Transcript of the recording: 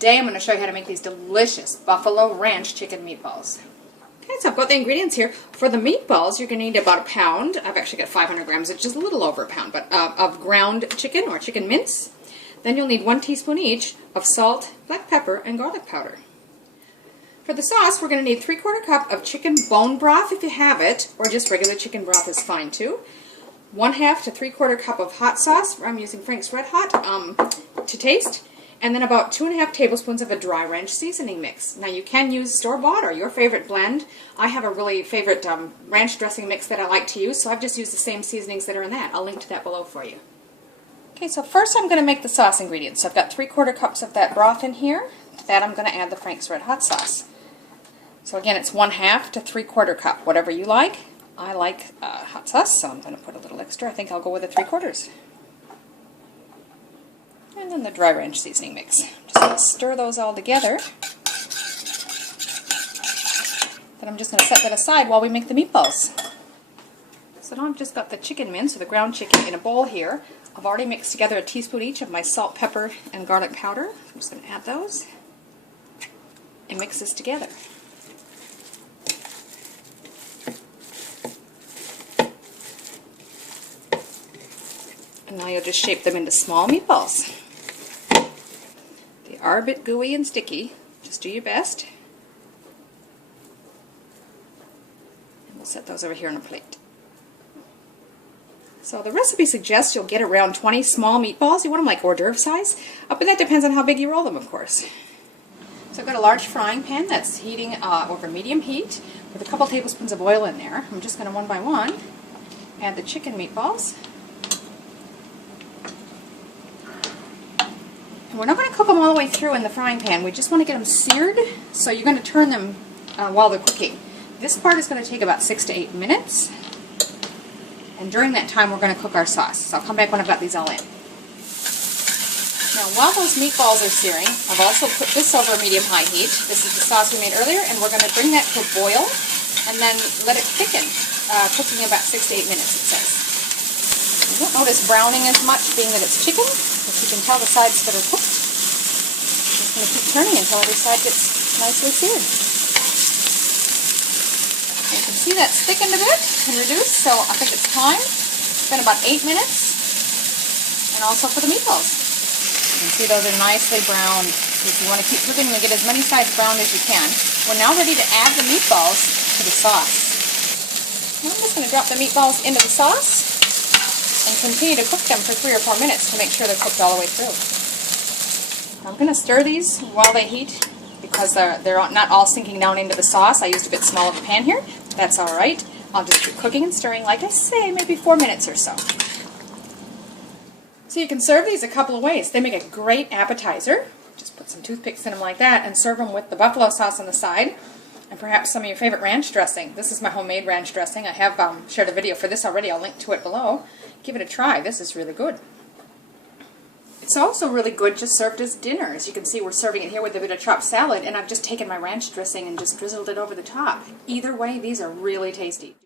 Today I'm going to show you how to make these delicious Buffalo Ranch chicken meatballs. Okay, so I've got the ingredients here. For the meatballs, you're going to need about a pound. I've actually got 500 grams, it's just a little over a pound, but of ground chicken or chicken mince. Then you'll need 1 teaspoon each of salt, black pepper, and garlic powder. For the sauce, we're going to need 3/4 cup of chicken bone broth if you have it, or just regular chicken broth is fine too. 1/2 to 3/4 cup of hot sauce. I'm using Frank's Red Hot to taste. And then about 2.5 tablespoons of a dry ranch seasoning mix. Now you can use store-bought or your favorite blend. I have a really favorite ranch dressing mix that I like to use, so I've just used the same seasonings that are in that. I'll link to that below for you. Okay, so first I'm going to make the sauce ingredients. So I've got 3/4 cups of that broth in here. To that I'm going to add the Frank's Red Hot sauce. So again, it's 1/2 to 3/4 cup, whatever you like. I like hot sauce, so I'm going to put a little extra. I think I'll go with a 3/4. And then the dry ranch seasoning mix. Just going to stir those all together. Then I'm just going to set that aside while we make the meatballs. So now I've just got the chicken mince, or the ground chicken, in a bowl here. I've already mixed together a teaspoon each of my salt, pepper, and garlic powder. I'm just going to add those and mix this together. And now you'll just shape them into small meatballs. They are a bit gooey and sticky. Just do your best. And we'll set those over here on a plate. So the recipe suggests you'll get around 20 small meatballs. You want them like hors d'oeuvre size, but that depends on how big you roll them, of course. So I've got a large frying pan that's heating over medium heat with a couple tablespoons of oil in there. I'm just going to one by one add the chicken meatballs. And we're not going to cook them all the way through in the frying pan. We just want to get them seared, so you're going to turn them while they're cooking. This part is going to take about 6 to 8 minutes. And during that time, we're going to cook our sauce. So I'll come back when I've got these all in. Now, while those meatballs are searing, I've also put this over medium-high heat. This is the sauce we made earlier, and we're going to bring that to a boil and then let it thicken, cooking about 6 to 8 minutes, it says. You won't notice browning as much, being that it's chicken. If you can tell the sides that are cooked, I'm just going to keep turning until every side gets nicely seared. You can see that's thickened a bit and reduced, so I think it's time. It's been about 8 minutes. And also for the meatballs. You can see those are nicely browned. If you want to keep cooking and get as many sides browned as you can. We're now ready to add the meatballs to the sauce. Now I'm just going to drop the meatballs into the sauce and continue to cook them for 3 or 4 minutes to make sure they're cooked all the way through. I'm going to stir these while they heat because they're not all sinking down into the sauce. I used a bit small of a pan here. That's alright. I'll just keep cooking and stirring, like I say, maybe 4 minutes or so. So you can serve these a couple of ways. They make a great appetizer. Just put some toothpicks in them like that and serve them with the buffalo sauce on the side. And perhaps some of your favorite ranch dressing. This is my homemade ranch dressing. I have shared a video for this already. I'll link to it below. Give it a try. This is really good. It's also really good just served as dinner. As you can see, we're serving it here with a bit of chopped salad, and I've just taken my ranch dressing and just drizzled it over the top. Either way, these are really tasty.